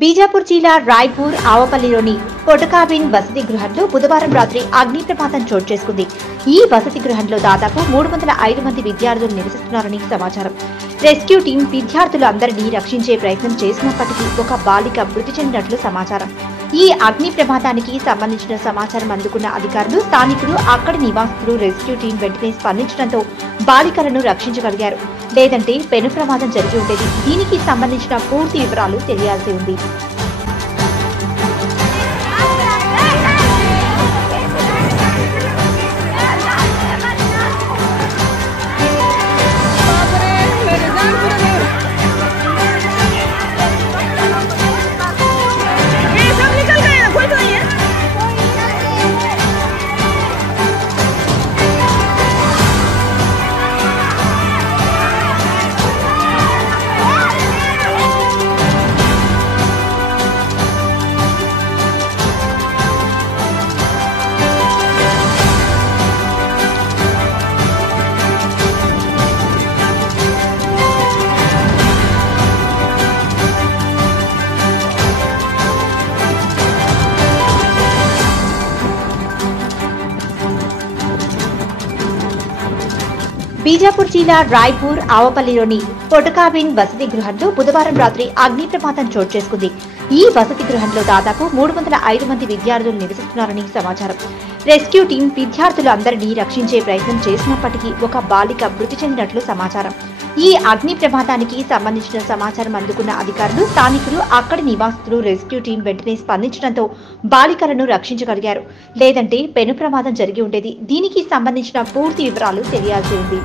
బీజాపూర్ జిల్లా రాయ్పూర్ ఆవపల్లిలోని పొటకాబిన్ వసతి గృహంలో బుధవారం రాత్రి అగ్ని ప్రమాదం చోటు చేసుకుంది. ఈ వసతి గృహంలో దాదాపు 305 మంది విద్యార్థులు నివసిస్తున్నారని సమాచారం. రెస్క్యూ టీం విద్యార్థులు అందరినీ రక్షించే ప్రయత్నం చేసినప్పటికీ ఒక బాలిక మృతి చెందినట్లు సమాచారం. ఈ అగ్ని ప్రమాదానికి సంబంధించిన సమాచారం అందుకున్న అధికారులు, స్థానికులు, అక్కడి నివాసితులు రెస్క్యూ టీం వెంటనే స్పందించడంతో బాలికలను రక్షించగలిగారు. లేదంటే పెను ప్రమాదం జరిగి ఉండేది. దీనికి సంబంధించిన పూర్తి వివరాలు తెలియాల్సి ఉంది. బీజాపూర్ జిల్లా రాయ్పూర్ ఆవపల్లిలోని పొటకాబిన్ వసతి గృహంలో బుధవారం రాత్రి అగ్ని ప్రమాదం చోటు చేసుకుంది. ఈ వసతి గృహంలో దాదాపు 305 మంది విద్యార్థులు నివసిస్తున్నారని సమాచారం. రెస్క్యూ టీం విద్యార్థులు అందరినీ రక్షించే ప్రయత్నం చేసినప్పటికీ ఒక బాలిక మృతి చెందినట్లు సమాచారం. ఈ అగ్ని ప్రమాదానికి సంబంధించిన సమాచారం అందుకున్న అధికారులు, స్థానికులు, అక్కడి నివాసితులు రెస్క్యూ టీం వెంటనే స్పందించడంతో బాలికలను రక్షించగలిగారు. లేదంటే పెను ప్రమాదం జరిగి ఉండేది. దీనికి సంబంధించిన పూర్తి వివరాలు తెలియాల్సి ఉంది.